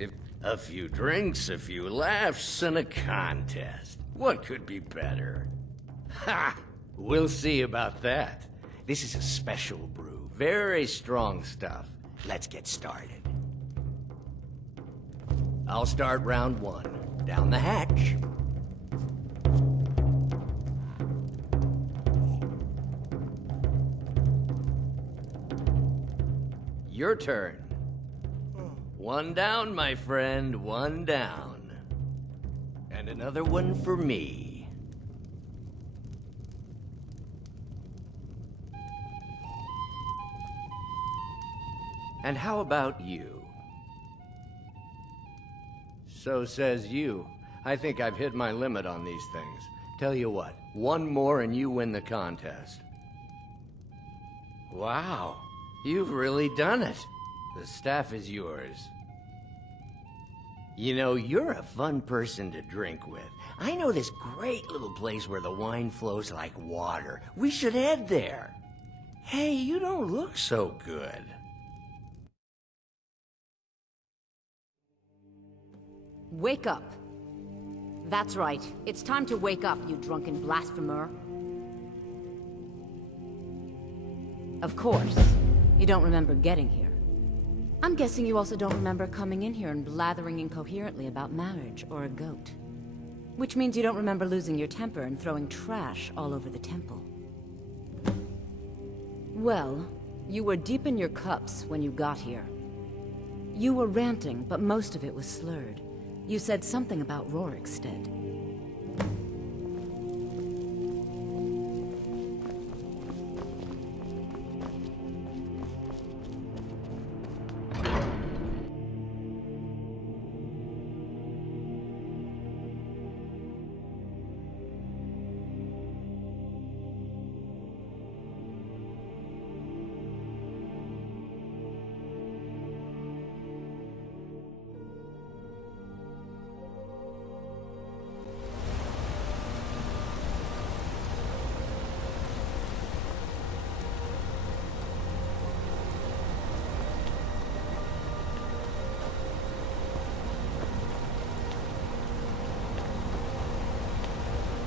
If a few drinks, a few laughs, and a contest. What could be better? Ha! We'll see about that. This is a special brew. Very strong stuff. Let's get started. I'll start round one. Down the hatch. Your turn. One down, my friend, one down. And another one for me. And how about you? So says you. I think I've hit my limit on these things. Tell you what, one more and you win the contest. Wow, you've really done it. The staff is yours. You know, you're a fun person to drink with. I know this great little place where the wine flows like water. We should head there. Hey, you don't look so good. Wake up. That's right. It's time to wake up, you drunken blasphemer. Of course, you don't remember getting here. I'm guessing you also don't remember coming in here and blathering incoherently about marriage or a goat. Which means you don't remember losing your temper and throwing trash all over the temple. Well, you were deep in your cups when you got here. You were ranting, but most of it was slurred. You said something about Rorikstead.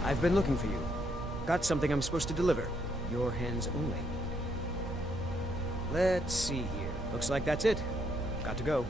I've been looking for you. Got something I'm supposed to deliver. Your hands only. Let's see here. Looks like that's it. Got to go.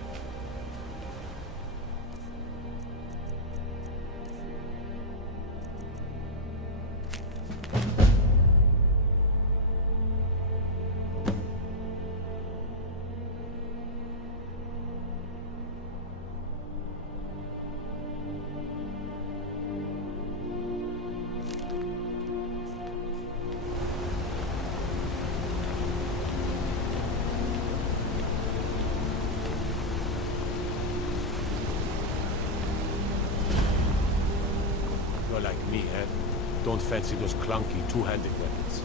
You're like me, eh? Don't fancy those clunky two-handed weapons.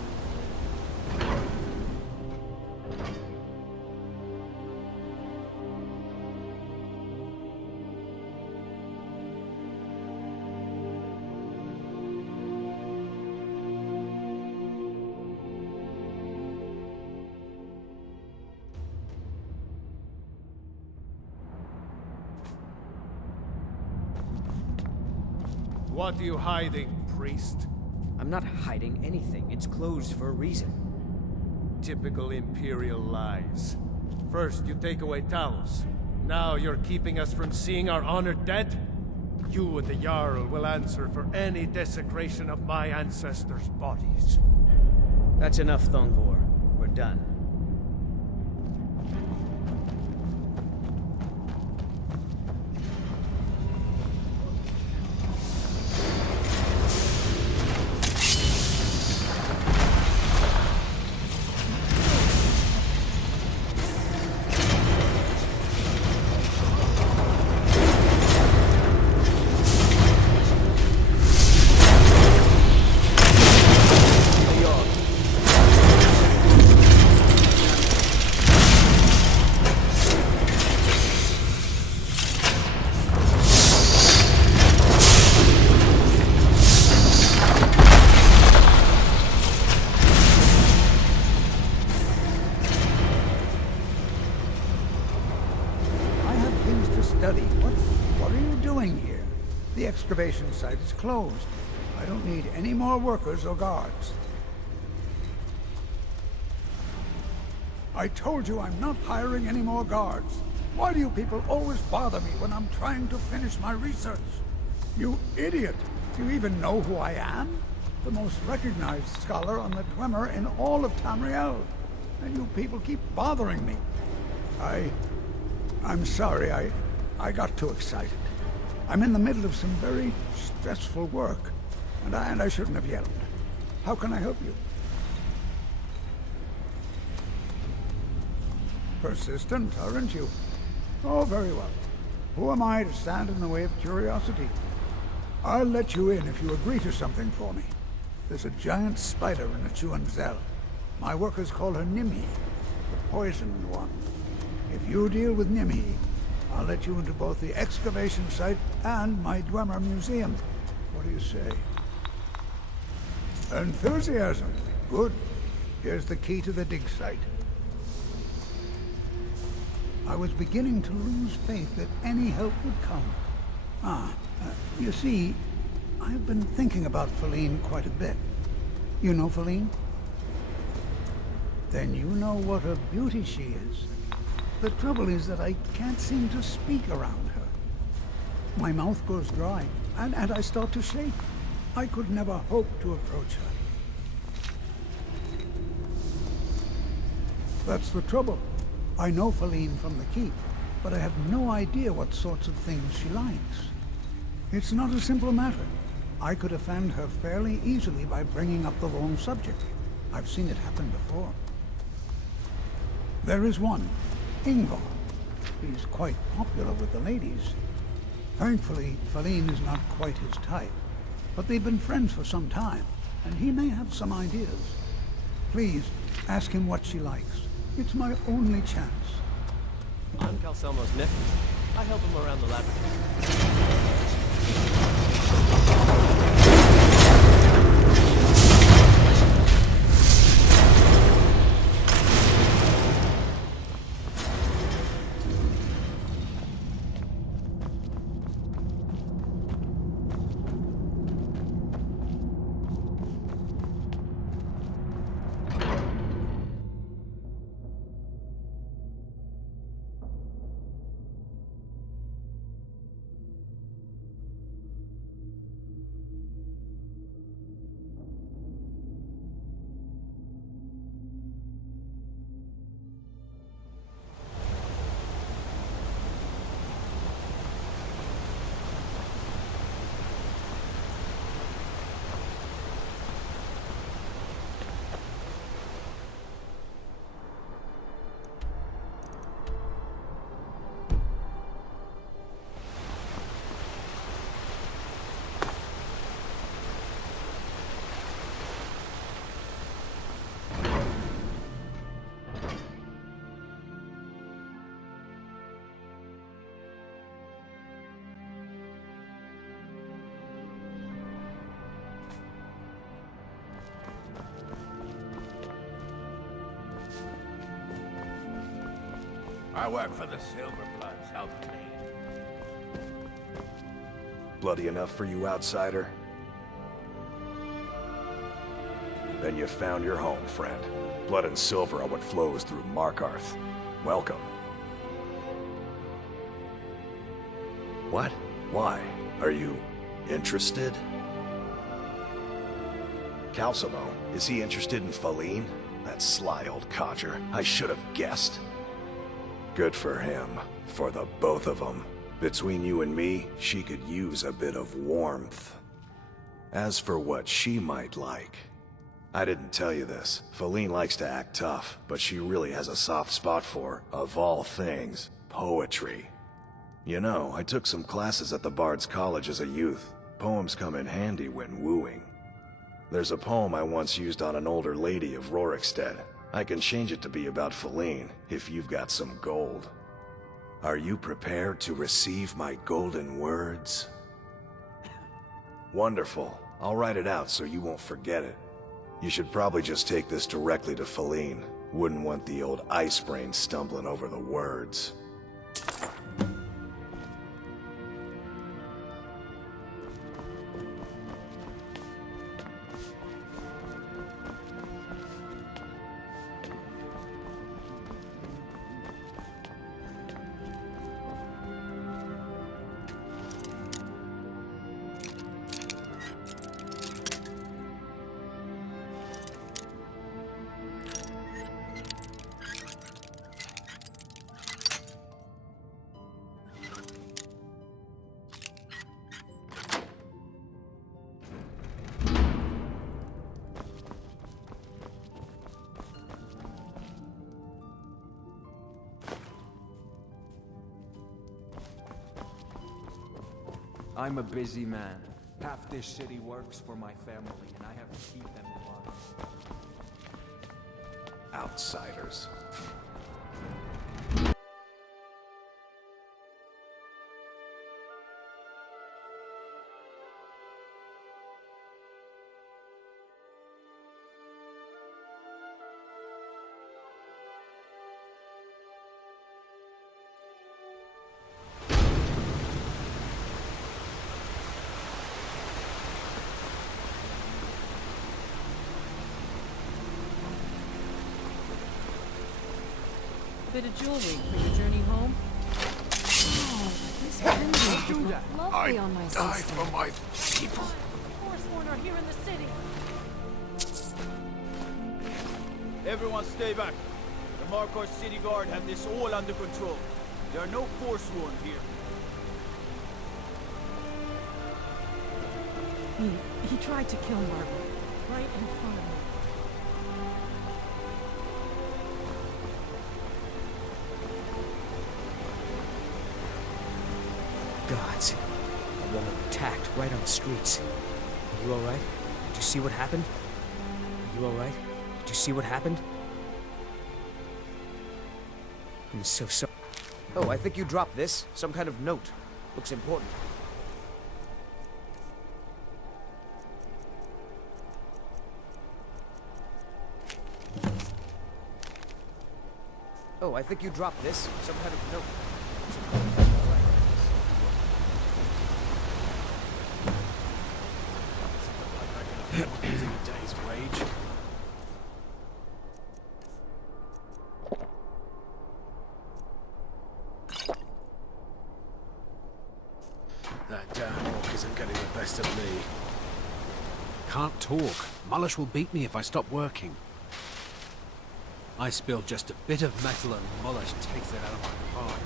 What are you hiding, priest? I'm not hiding anything. It's closed for a reason. Typical Imperial lies. First, you take away Talos. Now you're keeping us from seeing our honored dead? You and the Jarl will answer for any desecration of my ancestors' bodies. That's enough, Thongvor. We're done. study. What are you doing here? The excavation site is closed. I don't need any more workers or guards. I told you I'm not hiring any more guards. Why do you people always bother me when I'm trying to finish my research? You idiot! Do you even know who I am? The most recognized scholar on the Dwemer in all of Tamriel. And you people keep bothering me. I'm sorry, I got too excited. I'm in the middle of some very stressful work, and I shouldn't have yelled. How can I help you? Persistent, aren't you? Oh, very well. Who am I to stand in the way of curiosity? I'll let you in if you agree to something for me. There's a giant spider in the Chuanzel. My workers call her Nimhi, the poisoned one. If you deal with Nimhi, I'll let you into both the excavation site and my Dwemer museum. What do you say? Enthusiasm. Good. Here's the key to the dig site. I was beginning to lose faith that any help would come. You see, I've been thinking about Feline quite a bit. You know Feline? Then you know what a beauty she is. The trouble is that I can't seem to speak around her. My mouth goes dry, and I start to shake. I could never hope to approach her. That's the trouble. I know Feline from the keep, but I have no idea what sorts of things she likes. It's not a simple matter. I could offend her fairly easily by bringing up the wrong subject. I've seen it happen before. There is one, Ingvar. He's quite popular with the ladies. Thankfully, Feline is not quite his type, but they've been friends for some time, and he may have some ideas. Please, ask him what she likes. It's my only chance. I'm Calcelmo's nephew. I help him around the laboratory. I work for the Silverbloods, help me. Bloody enough for you, outsider? Then you found your home, friend. Blood and silver are what flows through Markarth. Welcome. What? Why? Are you interested? Calcimo, is he interested in Feline? That sly old codger. I should have guessed. Good for him. For the both of them. Between you and me, she could use a bit of warmth. As for what she might like, I didn't tell you this. Feline likes to act tough, but she really has a soft spot for, of all things, poetry. You know, I took some classes at the Bard's College as a youth. Poems come in handy when wooing. There's a poem I once used on an older lady of Rorikstead. I can change it to be about Feline, if you've got some gold. Are you prepared to receive my golden words? Wonderful. I'll write it out so you won't forget it. You should probably just take this directly to Feline. Wouldn't want the old ice brain stumbling over the words. I'm a busy man. Half this city works for my family, and I have to keep them in line. Outsiders. A bit of jewelry for your journey home. Oh, this pendant would look lovely on my Die sister. for my people. Forsworn are here in the city. Everyone stay back. The Markar City Guard have this all under control. There are no Forsworn here. He tried to kill Margaret, right in front of me. Gods. A woman attacked right on the streets. Are you alright? Did you see what happened? Are you alright? Did you see what happened? I'm so sorry. Oh, I think you dropped this. Some kind of note. Looks important. Oh, I think you dropped this. Some kind of note. Using a day's wage. That damn orc isn't getting the best of me. Can't talk. Mullish will beat me if I stop working. I spill just a bit of metal and Mullish takes it out of my hide.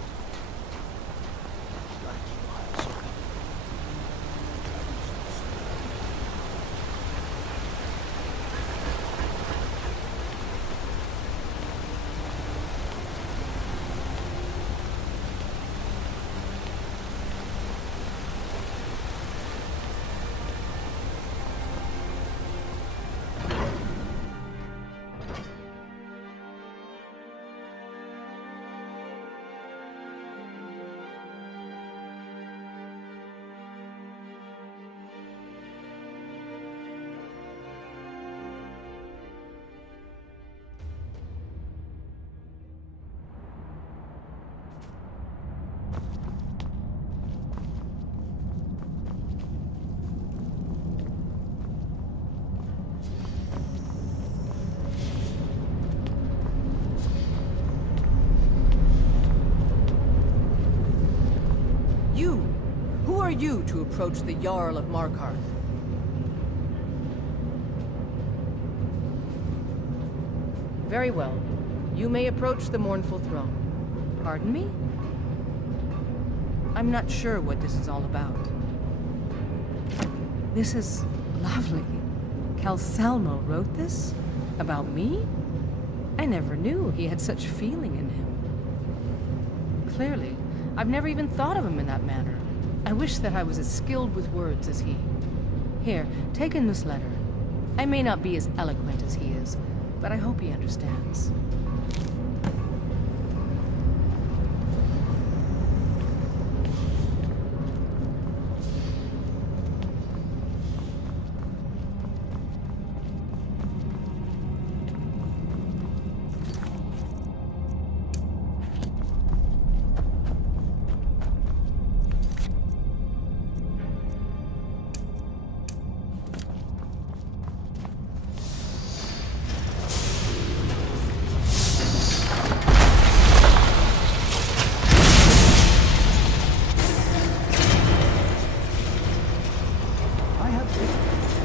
Who are you to approach the Jarl of Markarth? Very well. You may approach the mournful throne. Pardon me? I'm not sure what this is all about. This is lovely. Calsalmo wrote this? About me? I never knew he had such feeling in him. Clearly, I've never even thought of him in that manner. I wish that I was as skilled with words as he. Here, take in this letter. I may not be as eloquent as he is, but I hope he understands.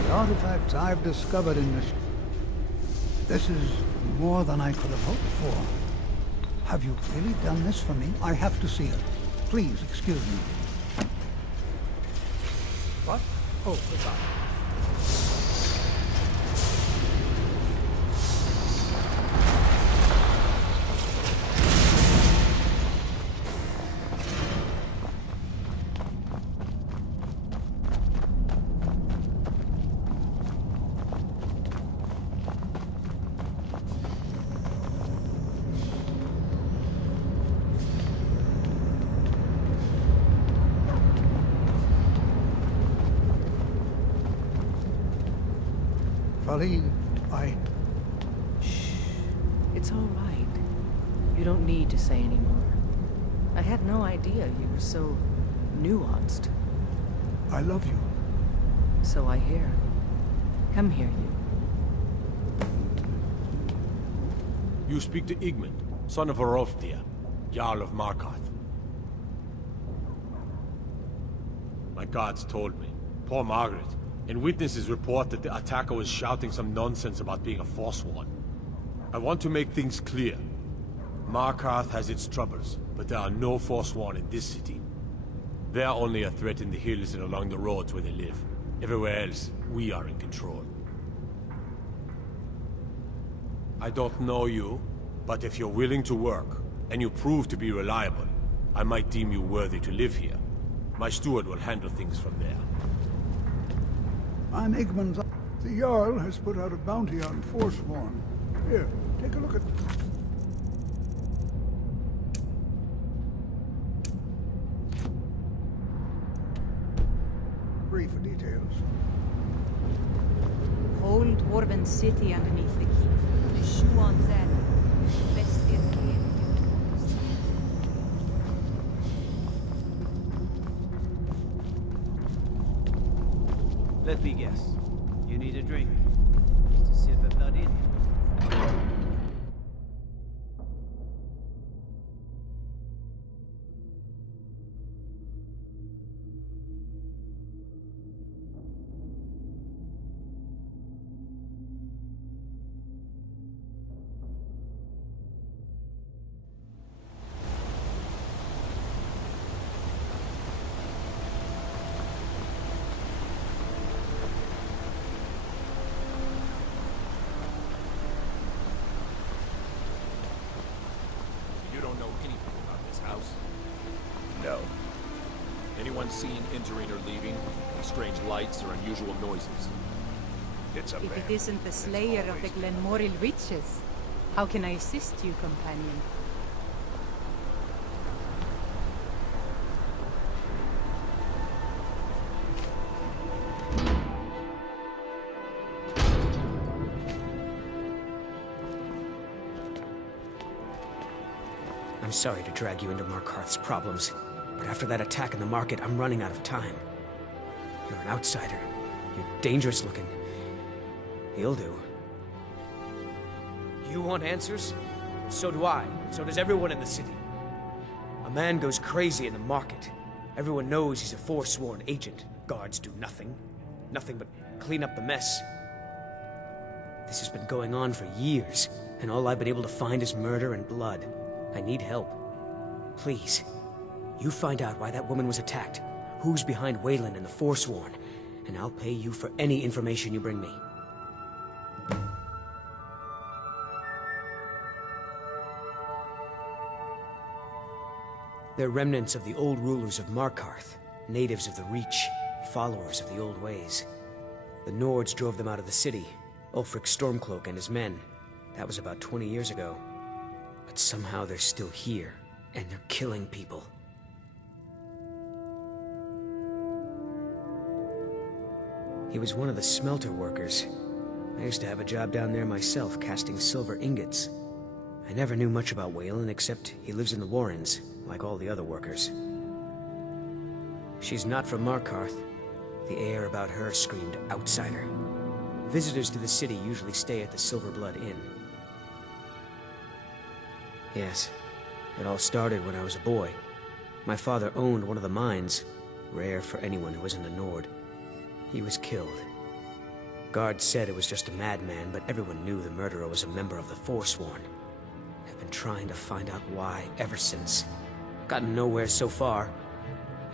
Artifacts I've discovered in this. This is more than I could have hoped for. Have you really done this for me? I have to see it. Please excuse me. What? Oh, goodbye. Colleen, Shh. It's all right. You don't need to say anymore. I had no idea you were so nuanced. I love you. So I hear. Come here, you. You speak to Igmund, son of Orolfdir, Jarl of Markarth. My gods told me. Poor Margaret. And witnesses report that the attacker was shouting some nonsense about being a Forsworn. I want to make things clear. Markarth has its troubles, but there are no Forsworn in this city. They are only a threat in the hills and along the roads where they live. Everywhere else, we are in control. I don't know you, but if you're willing to work, and you prove to be reliable, I might deem you worthy to live here. My steward will handle things from there. I'm Igmund's. The Jarl has put out a bounty on Forsworn. Here, take a look at... Brief details. Whole dwarven city underneath the keep. The Shuan's End. Bestial cave. Let me guess. You need a drink. Just a sip of blood in. You don't know anything about this house? No. Anyone seen entering or leaving? Any strange lights or unusual noises? It's a If man. it isn't the slayer of the Glenmoril witches, how can I assist you, companion? I'm sorry to drag you into Markarth's problems, but after that attack in the market, I'm running out of time. You're an outsider. You're dangerous looking. He'll do. You want answers? So do I. So does everyone in the city. A man goes crazy in the market. Everyone knows he's a Forsworn agent. Guards do nothing. Nothing but clean up the mess. This has been going on for years, and all I've been able to find is murder and blood. I need help. Please, you find out why that woman was attacked, who's behind Wayland and the Forsworn, and I'll pay you for any information you bring me. They're remnants of the old rulers of Markarth, natives of the Reach, followers of the old ways. The Nords drove them out of the city, Ulfric Stormcloak and his men. That was about 20 years ago. But somehow they're still here, and they're killing people. He was one of the smelter workers. I used to have a job down there myself, casting silver ingots. I never knew much about Wayland, except he lives in the Warrens, like all the other workers. She's not from Markarth. The air about her screamed outsider. Visitors to the city usually stay at the Silver Blood Inn. Yes, it all started when I was a boy. My father owned one of the mines, rare for anyone who isn't a Nord. He was killed. Guards said it was just a madman, but everyone knew the murderer was a member of the Forsworn. I've been trying to find out why ever since. Gotten nowhere so far.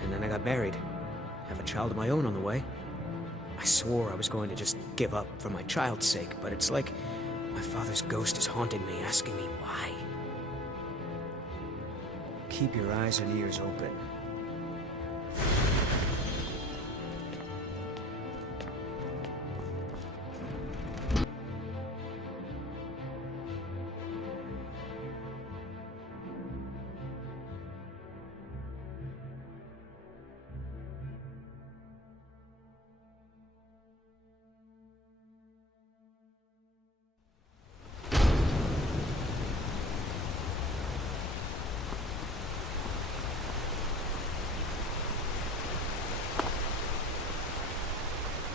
And then I got married. Have a child of my own on the way. I swore I was going to just give up for my child's sake, but it's like my father's ghost is haunting me, asking me why. Keep your eyes and ears open.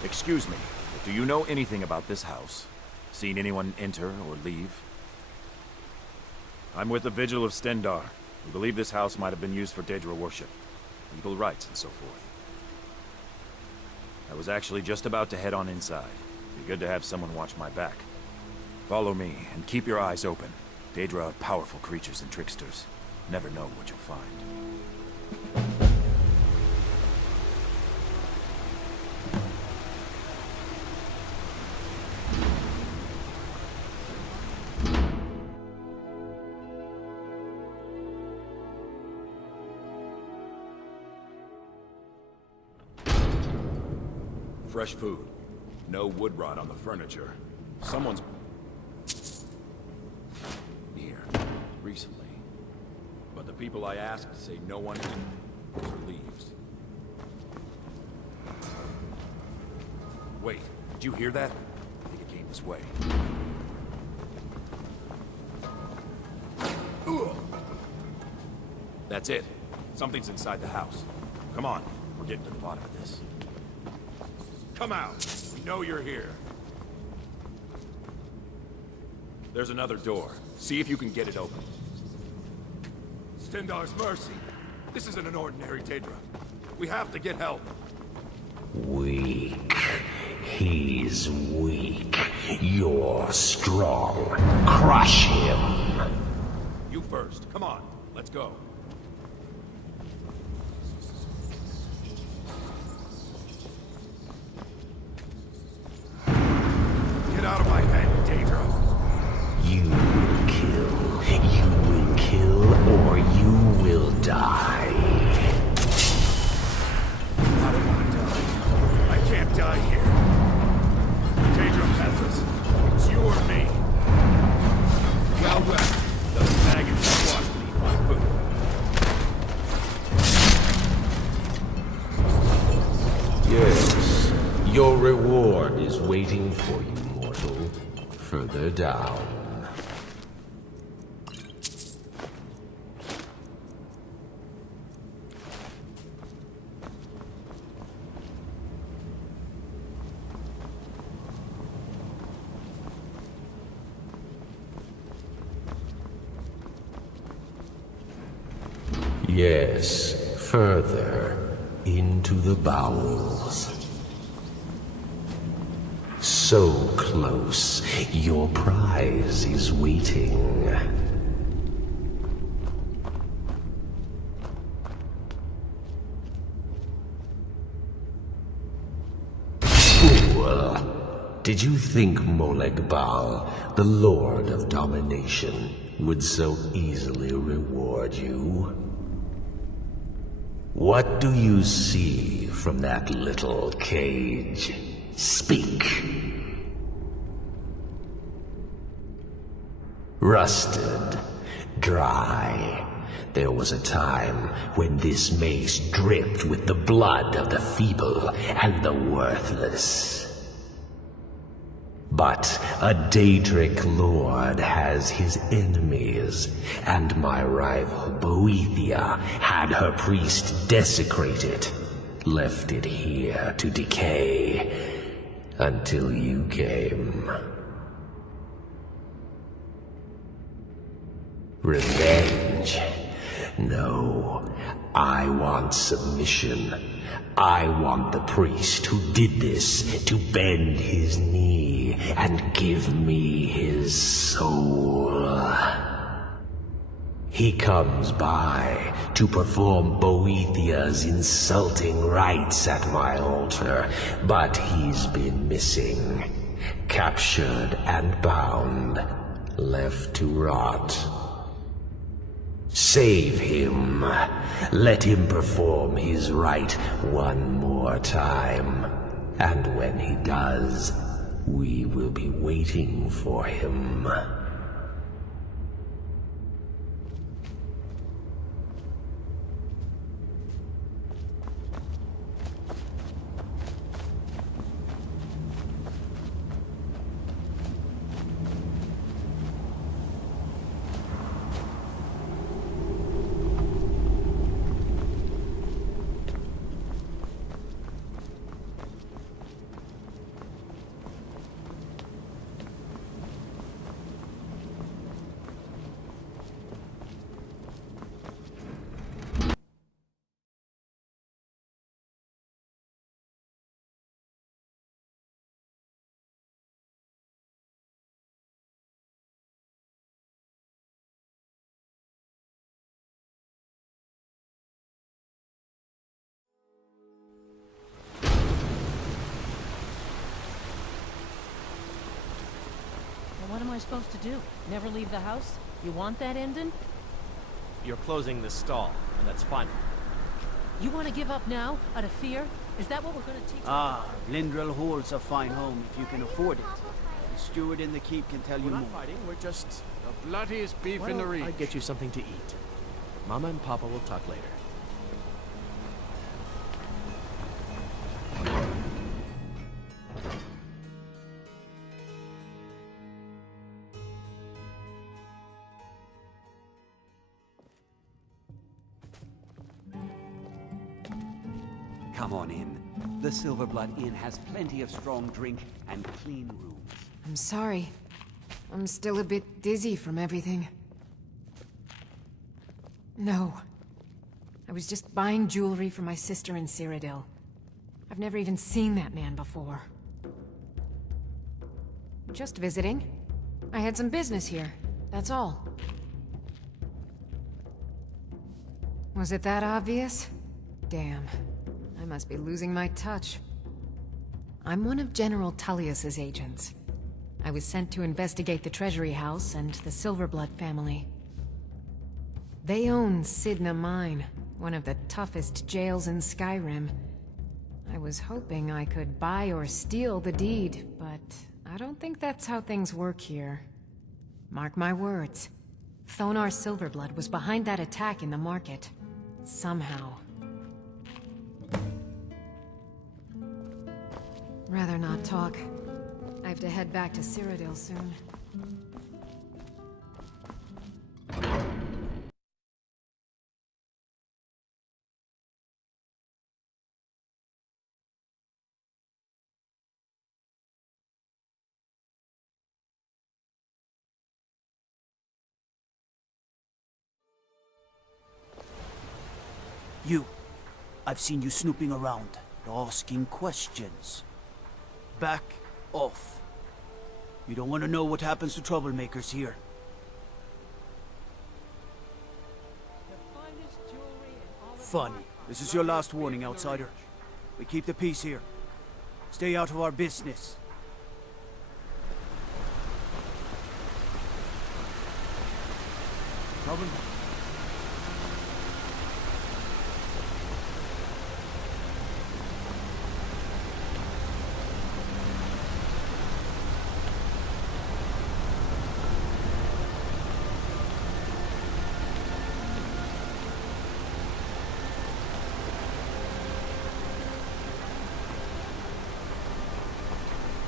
Excuse me, but do you know anything about this house? Seen anyone enter or leave? I'm with the Vigil of Stendar. We believe this house might have been used for Daedra worship, legal rites and so forth. I was actually just about to head on inside. Be good to have someone watch my back. Follow me, and keep your eyes open. Daedra are powerful creatures and tricksters. Never know what you'll find. Fresh food. No wood rot on the furniture. Someone's here recently. But the people I asked say no one enters or leaves. Wait, did you hear that? I think it came this way. That's it. Something's inside the house. Come on, we're getting to the bottom of this. Come out! We know you're here. There's another door. See if you can get it open. Stendar's mercy. This isn't an ordinary Daedra. We have to get help. Weak. He's weak. You're strong. Crush him. You first. Come on. Let's go. Get out of my head, Daedra. You will kill, or you will die. I don't want to die. I can't die here. Daedra has us. It's you or me. Well, the maggots squash me eat my food. Yes, your reward is waiting for you, mortal. Further down. Yes, further into the bowels. So close, your prize is waiting. Fool! Did you think Molegbal, the Lord of Domination, would so easily reward you? What do you see from that little cage? Speak. Rusted, dry. There was a time when this mace dripped with the blood of the feeble and the worthless. But a Daedric lord has his enemies, and my rival Boethia had her priest desecrated, left it here to decay, until you came. Revenge? No, I want submission. I want the priest who did this to bend his knee and give me his soul. He comes by to perform Boethia's insulting rites at my altar, but he's been missing, captured and bound, left to rot. Save him. Let him perform his rite one more time. And when he does, we will be waiting for him. I supposed to do? Never leave the house? You want that ending? You're closing this stall, and that's final. You want to give up now, out of fear? Is that what we're going to teach you? Lindrel Hall's a fine home if you can afford it. The steward in the keep can tell you We're more. not fighting, we're just... The bloodiest beef Why in the don't region. I get you something to eat? Mama and Papa will talk later. Come on in. The Silverblood Inn has plenty of strong drink and clean rooms. I'm sorry. I'm still a bit dizzy from everything. No. I was just buying jewelry for my sister in Cyrodiil. I've never even seen that man before. Just visiting. I had some business here, that's all. Was it that obvious? Damn. I must be losing my touch. I'm one of General Tullius's agents. I was sent to investigate the Treasury House and the Silverblood family. They own Sidna Mine, one of the toughest jails in Skyrim. I was hoping I could buy or steal the deed, but I don't think that's how things work here. Mark my words. Thonar Silverblood was behind that attack in the market. Somehow. Rather not talk. I have to head back to Cyrodiil soon. You. I've seen you snooping around, asking questions. Back off. You don't want to know what happens to troublemakers here. Funny. This is your last warning, outsider. We keep the peace here. Stay out of our business. Trouble?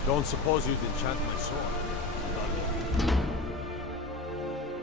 Don't suppose you'd enchant my sword?